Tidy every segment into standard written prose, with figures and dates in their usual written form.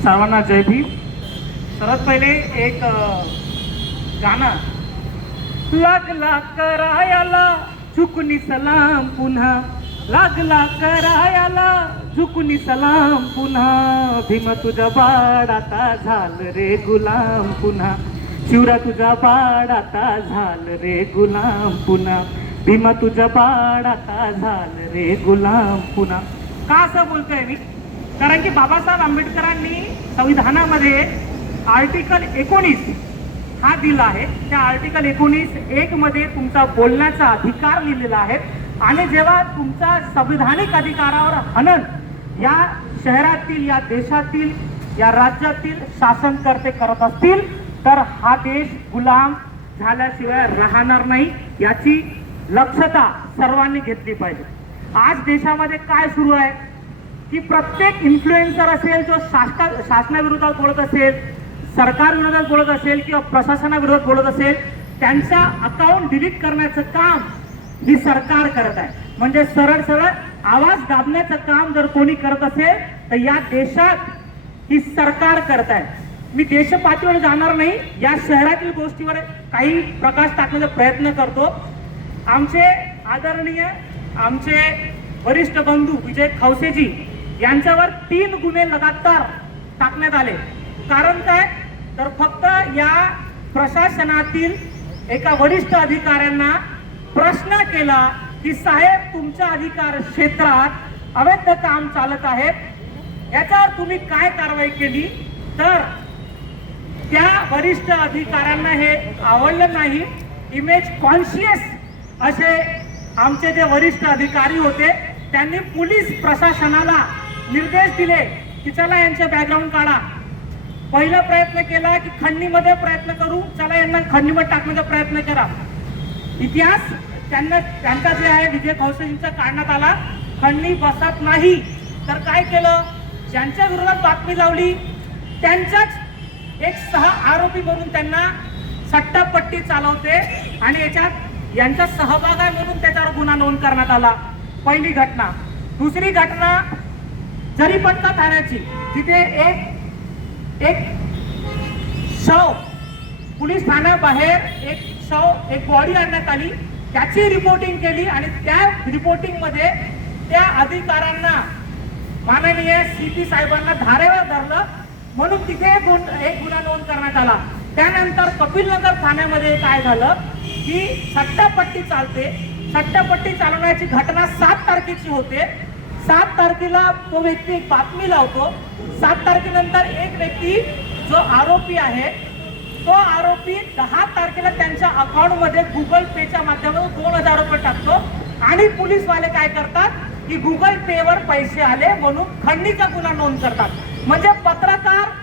सर्वांना जय भीम. सर्वात पहिले एक गाणं. लागला करायला झुकून सलाम पुन्हा, लागला करायला झुकून सलाम पुन्हा, भीम तुझा बाड आता झाल रे गुलाम पुन्हा, शिवरा तुझा बाड आता झाल रे गुलाम पुन्हा, भीमा तुझा बाड आता झाल रे गुलाम पुन्हा. का असं बोलतोय मी? कारण की बाबासाहेब आंबेडकरांनी संविधानामध्ये आर्टिकल 19 हा दिला आहे. त्या आर्टिकल 19(1) मध्ये तुमचा बोलण्याचा अधिकार लिहिलेला आहे. आणि जेव्हा तुमचा संविधानिक अधिकारावर हनन या शहरातील, या देशातील, या राज्यातील शासनकर्ते करत असतील तर हा देश गुलाम झाल्याशिवाय राहणार नाही, याची लक्षता सर्वांनी घेतली पाहिजे. आज देशामध्ये काय सुरू आहे की प्रत्येक इन्फ्लुएन्सर असेल जो शासनाविरोधात बोलत असेल, सरकार विरोधात बोलत असेल किंवा प्रशासनाविरोधात बोलत असेल, त्यांचा अकाउंट डिलीट करण्याचं काम ही सरकार करत आहे. म्हणजे सरळ सरळ आवाज दाबण्याचं काम जर कोणी करत असेल तर या देशात ही सरकार करत आहे. मी देश पातळीवर जाणार नाही, या शहरातील गोष्टीवर काही प्रकाश टाकण्याचा प्रयत्न करतो. आमचे आदरणीय, आमचे वरिष्ठ बंधू विजय खवसेजी यांच्यावर 3 गुन्हे लगातार टाकण्यात आले. कारण काय? तर फक्त या प्रशासनातील एका वरिष्ठ अधिकाऱ्यांना प्रश्न केला की साहेब तुमच्या अधिकार क्षेत्रात अवैध काम चालत आहे, याच्यावर तुम्ही काय कारवाई केली? तर त्या वरिष्ठ अधिकाऱ्यांना हे आवडलं नाही. इमेज कॉन्शियस असे आमचे जे वरिष्ठ अधिकारी होते त्यांनी पोलीस प्रशासनाला निर्देश दिले की चला यांचे बॅकग्राऊंड काढा. पहिला प्रयत्न केला की खंडणीमध्ये प्रयत्न करू, चला यांना खंडणीमध्ये टाकण्याचा प्रयत्न करा. इतिहास त्यांचा जे आहे विजय खवसेजींचा काढण्यात आला. खंडणी बसत नाही तर काय केलं? ज्यांच्या विरोधात बातमी लावली त्यांच्याच एक आरोपी म्हणून त्यांना सट्टापट्टी चालवते आणि याच्यात यांचा सहभाग आहे म्हणून त्याच्यावर गुन्हा नोंद करण्यात आला. पहिली घटना. दुसरी घटना जरीपटका ठाण्याची, जिथे एक शव पोलीस ठाण्याबाहेर एक बॉडी आणण्यात आली, त्याची रिपोर्टिंग केली आणि त्या रिपोर्टिंग मध्ये त्या अधिकाऱ्यांना माननीय CP साहेबांना धारेवर धरलं म्हणून तिथे एक गुन्हा नोंद करण्यात आला. त्यानंतर कपिलनगर ठाण्यामध्ये काय झालं की सट्टापट्टी चालते. सट्टापट्टी चालवण्याची घटना 7 तारखेची होते. 7 तारखेला तो व्यक्ती एक बातमी लावतो. 7 तारखेनंतर एक व्यक्ती जो आरोपी आहे तो आरोपी 10 तारखेला त्यांच्या अकाउंट मध्ये गुगल पेच्या माध्यमातून 2000 रुपये टाकतो आणि पोलीसवाले काय करतात की गुगल पे वर पैसे आले म्हणून खंडणीचा गुन्हा नोंद करतात. म्हणजे पत्रकार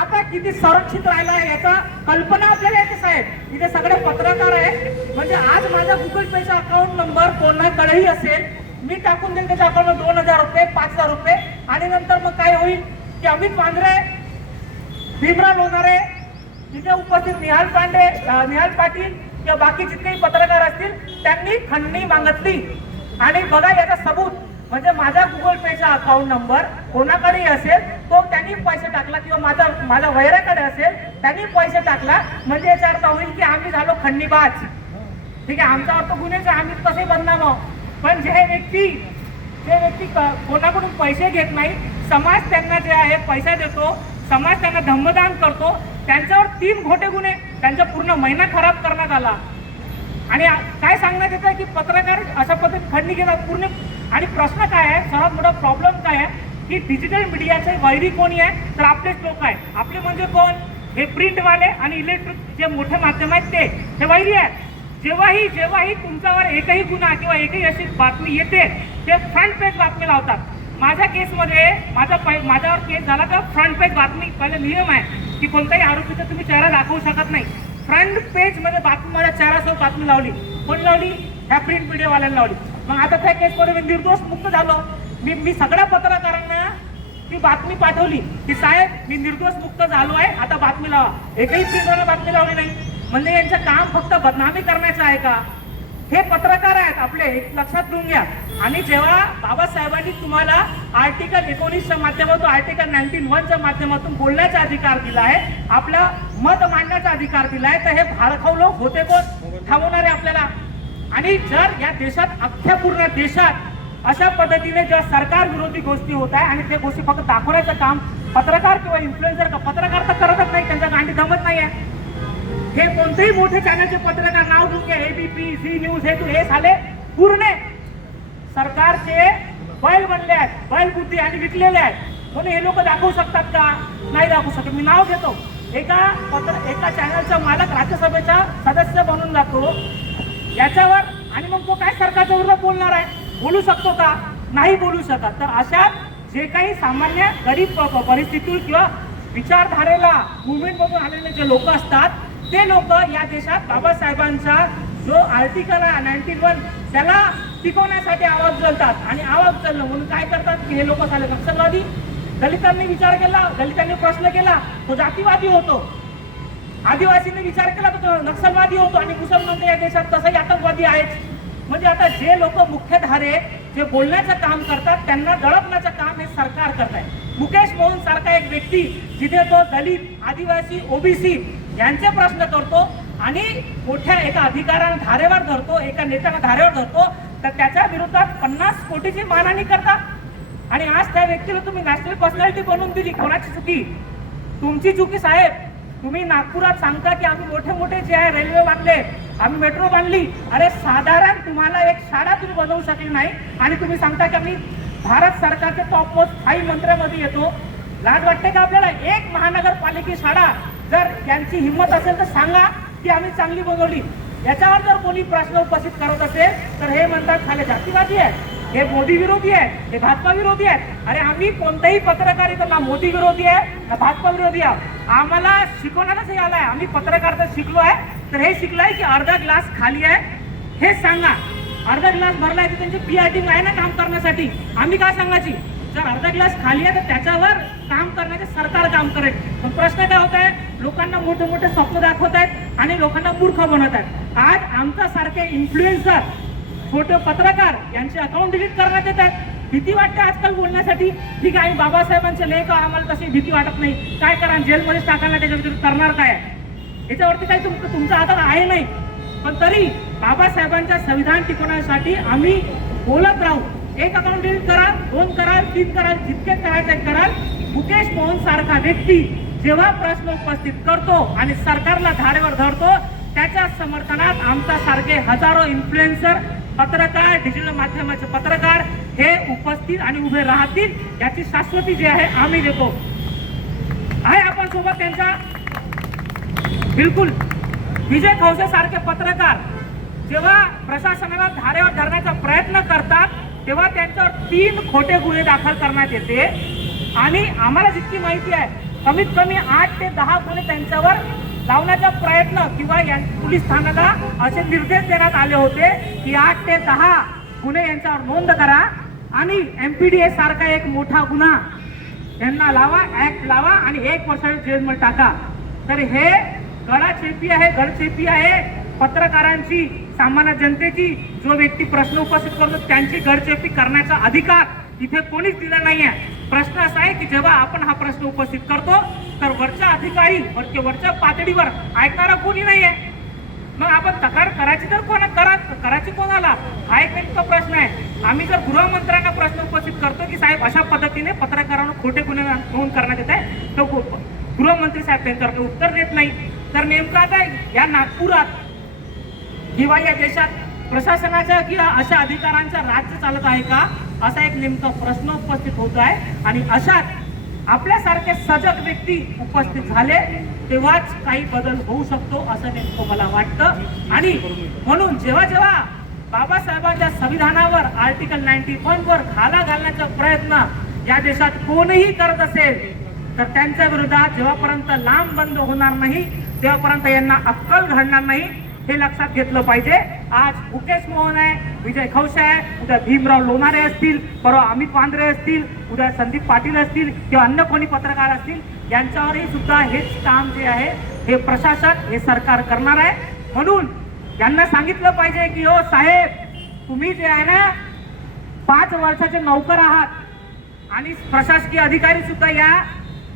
आता किती संरक्षित राहिला आहे याचा कल्पना आपल्याला येते साहेब. इथे सगळे पत्रकार आहेत. म्हणजे आज माझा गुगल पेचा अकाउंट नंबर कोणाकडेही असेल, मी टाकून देईल त्याच्या अकाउंट 2000 रुपये, 5000 रुपये आणि नंतर मग काय होईल की अमित वांद्रे, भीमराव लोणारे, तिथे उपस्थित निहाल पाटील किंवा बाकी जितकेही पत्रकार असतील त्यांनी खंडणी मागितली. आणि बघा याचा सबूत म्हणजे माझा गुगल पेचा अकाउंट नंबर कोणाकडेही असेल तो त्यांनी पैसे टाकला किंवा माझ्या वैराकडे असेल त्यांनी पैसे टाकला. म्हणजे याचा अर्थ होईल की आम्ही झालो खंडणीबाज. ठीक आहे, आमच्यावर तो गुन्हेच आम्ही कसे बदनाम. पण जे व्यक्ती कोणाकडून पैसे घेत नाही, समाज त्यांना जे आहे पैसा देतो, समाज त्यांना धम्मदान करतो, त्यांच्यावर 3 खोटे गुन्हे, त्यांचा पूर्ण महिना खराब करण्यात आला. आणि काय सांगण्यात येतं की पत्रकार अशा पद्धतीने खंडणी घेतात पूर्ण. आणि प्रश्न काय आहे, सर्वात मोठा प्रॉब्लेम काय आहे की डिजिटल मीडियाचे वैरी कोणी आहे तर आपलेच लोक आहेत. आपले म्हणजे कोण? हे प्रिंटवाले आणि इलेक्ट्रिक जे मोठे माध्यम आहेत ते वैरी आहेत. जेव्हाही तुमच्यावर एकही गुन्हा किंवा एकही अशी बातमी येते ते फ्रंट पेज बातमी लावतात. माझ्या केसमध्ये माझ्यावर केस झाला तर फ्रंट पेज बातमी, पहिले नियम आहे की कोणत्याही आरोपीचा तुम्ही चेहरा दाखवू शकत नाही. फ्रंट पेज मध्ये बातमी माझ्या चेहऱ्यासह बातमी लावली. कोण लावली? ह्या प्रिंट मीडियावाल्यांना लावली. मग आता त्या केसमध्ये मी निर्दोष मुक्त झालो. मी सगळ्या पत्रकारांना ती बातमी पाठवली की साहेब मी निर्दोष मुक्त झालो आहे, आता बातमी लावा. एकही प्रिंटरने बातमी लावली नाही. म्हणजे यांचं काम फक्त बदनामी करण्याचं आहे का? हे पत्रकार आहेत आपले, लक्षात घेऊन घ्या. आणि जेव्हा बाबासाहेबांनी तुम्हाला आर्टिकल 19च्या माध्यमातून आर्टिकल 91च्या माध्यमातून बोलण्याचा अधिकार दिला आहे, आपला मत मांडण्याचा अधिकार दिला आहे, तर हे भाडखाऊ लोक होते कोण? थांबवणारे आपल्याला. आणि जर या देशात अख्ख्या पूर्ण देशात अशा पद्धतीने जेव्हा सरकार विरोधी गोष्टी होत आहे आणि ते गोष्टी फक्त दाखवण्याचं काम पत्रकार किंवा इन्फ्लुएन्सर का पत्रकार तर करतच नाही, त्यांच्या गांडी जमत नाही आहे. हे कोणतेही मोठे चॅनलचे पत्रकार नाव घेऊन घ्या, एबीपी, झी न्यूज, हे झाले पूर्ण सरकारचे बैल बनले आहेत, बैल बुद्धी आणि विकलेले आहेत. म्हणून हे लोक दाखवू शकतात का? नाही दाखवू शकत. मी नाव घेतो, एका चॅनलचा मालक राज्यसभेचा सदस्य बनून जातो याच्यावर, आणि मग तो काय सरकारच्या विरोधात बोलणार आहे? बोलू शकतो का? नाही बोलू शकत. तर अशा जे काही सामान्य गरीब परिस्थितीतून किंवा विचारधारेला मुवमेंट मधून आलेले जे लोक असतात, ते लोक या देशात बाबासाहेबांचा जो आर्टिकल आहे 91 त्याला टिकवण्यासाठी आवाज उचलतात. आणि आवाज उचललं म्हणून काय करतात की हे लोक झाले नक्षलवादी. दलितांनी विचार केला, दलितांनी प्रश्न केला, तो जातीवादी होतो. आदिवासींनी विचार केला तर तो नक्षलवादी होतो. आणि मुसलमान या देशात तसंही आतंकवादी आहेत. म्हणजे आता जे लोक मुख्यधारे जे बोलण्याचं काम करतात त्यांना दडपण्याचं काम हे सरकार करत आहे. मुकेश मोहन सारखा एक व्यक्ती जिथे तो दलित, आदिवासी, ओबीसी यांचे प्रश्न करतो आणि मोठ्या एका अधिकाऱ्याला धारेवर धरतो, एका नेत्याला धारेवर धरतो, तर त्याच्या विरोधात 50 कोटीची मानहानी करतात. आणि आज त्या व्यक्तीला तुम्ही नॅशनल पर्सनॅलिटी बनवून दिली. कोणाची चुकी? तुमची चुकी साहेब. तुम्ही नागपुरात सांगता की आम्ही मोठे मोठे जे आहे रेल्वे बांधले, आम्ही मेट्रो बांधली. अरे साधारण तुम्हाला एक शाळा तुम्ही बनवू शकली नाही आणि तुम्ही सांगता की आम्ही भारत सरकारच्या टॉप मोस्ट 5 मंत्र्यामध्ये येतो. लाज वाटते का आपल्याला? एक महानगरपालिका शाळा जर यांची हिंमत असेल तर सांगा की आम्ही चांगली बनवली. याच्यावर जर कोणी प्रश्न उपस्थित करत असेल तर हे म्हणतात खाली जातीवादी आहे, हे मोदी विरोधी आहे, हे भाजपा विरोधी आहे. अरे आम्ही कोणत्याही पत्रकारिता ना मोदी विरोधी आहे ना भाजपा विरोधी आहे. आम्हाला शिकवण्यालाच हे आलाय. आम्ही पत्रकारिता शिकलो आहे, तर हे शिकलाय की अर्धा ग्लास खाली आहे हे सांगा. अर्धा ग्लास भरलाय की त्यांची पीआरटी आहे ना काम करण्यासाठी. आम्ही काय सांगायची? जर अर्धा ग्लास खाली आहे तर त्याच्यावर काम करण्याचे सरकार काम करेल. पण प्रश्न काय होत आहे? लोकांना मोठे मोठे स्वप्न दाखवत आहेत आणि लोकांना मूर्ख बनवत आहेत. आज आमच्या सारखे इन्फ्लुएन्सर, छोटे पत्रकार यांचे अकाउंट डिलीट करण्यात येत आहेत. भीती वाटते आजकाल बोलण्यासाठी. ठीक आहे, बाबासाहेबांचे लेख आम्हाला तशी भीती वाटत नाही. काय करा? जेलमध्ये टाकायला त्याच्या विरुद्ध करणार काय? याच्यावरती काही तुमचा हातात आहे नाही. पण तरी बाबासाहेबांच्या संविधान टिकवण्यासाठी आम्ही बोलत राहू. एक अकाउंट डिलीट करा, 2 करा, 3 करा, जितके करायचे कराल. मुकेश मोहन सारखा व्यक्ती जेव्हा प्रश्न उपस्थित करतो आणि सरकारला धारेवर धरतो, त्याच्या समर्थनात आमच्या सारखे हजारो इन्फ्लुएन्सर, पत्रकार, डिजिटल माध्यमाचे पत्रकार हे उपस्थित आणि उभे राहतील. याची शाश्वती जी आहे आम्ही देतो आहे. आपण सोबत त्यांचा बिलकुल. विजय खवसे सारखे पत्रकार जेव्हा प्रशासनाला धारेवर धरण्याचा प्रयत्न करतात तेव्हा त्यांच्यावर 3 खोटे गुन्हे दाखल करण्यात येते. आणि आम्हाला जितकी माहिती आहे कमीत कमी 8 ते 10 गुन्हे त्यांच्यावर लावण्याचा प्रयत्न किंवा पोलीस ठाण्याला असे निर्देश देण्यात आले होते की 8 ते 10 गुन्हे यांच्यावर नोंद करा आणि MPDA सारखा एक मोठा गुन्हा यांना लावा, ऍक्ट लावा आणि 1 वर्ष जेलमध्ये टाका. तर हे गळाचेपी आहे, गळचेपी आहे पत्रकारांची, सामान्य जनतेची. जो व्यक्ती प्रश्न उपस्थित करतो त्यांची गळचेपी करण्याचा अधिकार इथे कोणीच दिला नाहीये. प्रश्न असा आहे की जेव्हा आपण हा प्रश्न उपस्थित करतो तर वरच्या अधिकारी वरच्या पातळीवर ऐकणारा कोणी नाहीये. मग आपण तक्रार करायची तर करायची कोणाला? हा एक नेमका प्रश्न आहे. आम्ही जर गृहमंत्र्यांना प्रश्न उपस्थित करतो की साहेब अशा पद्धतीने पत्रकारांना खोटे गुन्हे नोंद करण्यात येत आहे, तर गृहमंत्री साहेब त्यांच्यावर उत्तर देत नाही. तर नेमकं आता या नागपुरात किंवा या देशात प्रशासनाच्या किंवा अशा अधिकाऱ्यांचा राज्य चालत आहे का, असा एक नेमका प्रश्न उपस्थित होत आहे. आणि अशात आपल्यासारखे सजग व्यक्ती उपस्थित झाले तेव्हाच काही बदल होऊ शकतो असं नेमकं मला वाटतं. आणि म्हणून जेव्हा जेव्हा बाबासाहेबांच्या संविधानावर आर्टिकल 91 वर घाला घालण्याचा प्रयत्न या देशात कोणीही करत असेल तर त्यांच्या विरोधात जेव्हापर्यंत लांब बंद होणार नाही तेव्हापर्यंत यांना अक्कल घडणार नाही, हे लक्षात घेतलं पाहिजे. आज मुकेश मोहन आहे, विजय खवसे आहे, उद्या भीमराव लोणारे असतील, परवा अमित वांद्रे असतील, उद्या संदीप पाटील असतील किंवा अन्य कोणी पत्रकार असतील, यांच्यावरही सुद्धा हेच काम जे आहे हे प्रशासन, हे सरकार करणार आहे. म्हणून यांना सांगितलं पाहिजे की हो साहेब, तुम्ही जे आहे ना 5 वर्षाचे नौकर आहात आणि प्रशासकीय अधिकारी सुद्धा या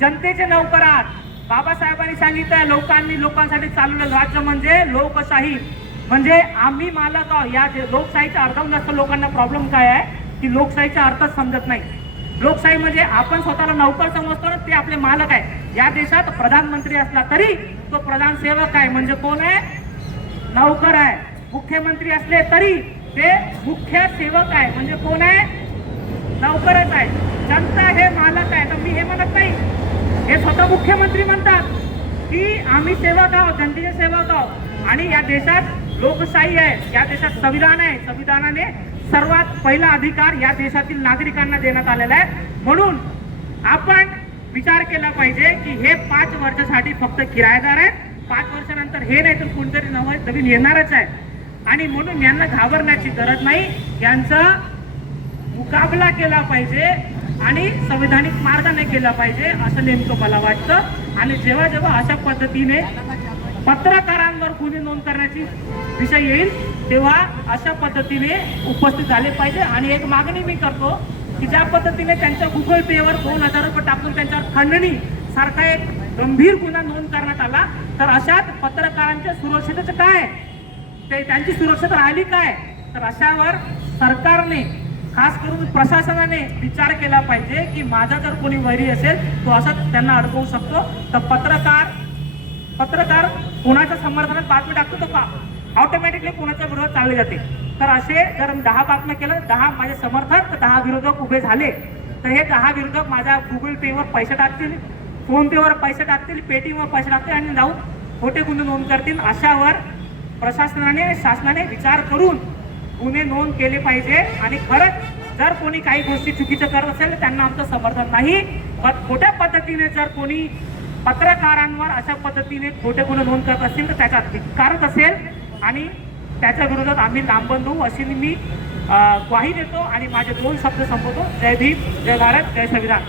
जनतेचे नौकर आहात. बाबासाहेबांनी सांगितलं लोकांसाठी चालवलेलं राज्य म्हणजे लोकशाही, म्हणजे आम्ही मालक आहोत. या लोकशाहीच्या अर्थाहून जास्त लोकांना प्रॉब्लेम काय आहे की लोकशाहीचा अर्थच समजत नाही. लोकशाही म्हणजे आपण स्वतःला नौकर समजतो ना, ते आपले मालक आहे. या देशात प्रधानमंत्री असला तरी तो प्रधान सेवक आहे, म्हणजे कोण आहे? नौकर आहे. मुख्यमंत्री असले तरी ते मुख्य सेवक आहे, म्हणजे कोण आहे? नौकरच आहे. जनता हे मालक आहे. तर मी हे म्हणत नाही, हे स्वतः मुख्यमंत्री म्हणतात की आम्ही सेवक आहोत, जनतेचे सेवक आहोत. आणि या देशात लोकशाही आहे, या देशात संविधान आहे. संविधानाने सर्वात पहिला अधिकार या देशातील नागरिकांना देण्यात आलेला आहे. म्हणून आपण विचार केला पाहिजे की हे 5 वर्षासाठी फक्त किरायेदार आहे. 5 वर्षानंतर हे नाही तर कोणतरी नवीन येणारच आहे. आणि म्हणून यांना घाबरण्याची गरज नाही. यांचा मुकाबला केला पाहिजे आणि संविधानिक मार्गाने केला पाहिजे असं नेमकं मला वाटतं. आणि जेव्हा अशा पद्धतीने पत्रकारांवर गुन्हे नोंद करण्याची विषय येईल तेव्हा अशा पद्धतीने उपस्थित झाले पाहिजे. आणि एक मागणी मी करतो की ज्या पद्धतीने त्यांच्या गुगल पेवर 2000 रुपये टाकून त्यांच्यावर खंडणी सारखा एक गंभीर गुन्हा नोंद करण्यात आला, तर अशात पत्रकारांच्या सुरक्षेचं काय, ते त्यांची सुरक्षा राहिली काय? तर अशावर सरकारने खास करून प्रशासनाने विचार केला पाहिजे की माझा जर कोणी वैरी असेल तो असा त्यांना अडकवू शकतो. तर पत्रकार कोणाच्या समर्थनात बातमी टाकतो तर ऑटोमॅटिकली कोणाच्या विरोधात चालले जाते. तर असे जर 10 बातम्या केलं, 10 माझे समर्थक तर 10 विरोधक उभे झाले, तर हे 10 विरोधक माझ्या गुगल पेवर पैसे टाकतील, फोन पेवर पैसे टाकतील, पेटीएमवर पैसे टाकतील आणि जाऊन खोटे गुन्हे नोंद करतील. अशावर शासनाने विचार करून गुन्हे नोंद केले पाहिजे. आणि खरंच जर कोणी काही गोष्टी चुकीचं करत असेल त्यांना आमचं समर्थन नाही. पण खोट्या पद्धतीने जर कोणी पत्रकारांवर अशा पद्धतीने खोटे गुन्हे नोंद करत असतील तर त्याचा धिक्कारच असेल आणि त्याच्या विरोधात आम्ही लांबंद होऊ अशी मी ग्वाही देतो आणि माझे 2 शब्द संपवतो. जय भीम, जय भारत, जय संविधान.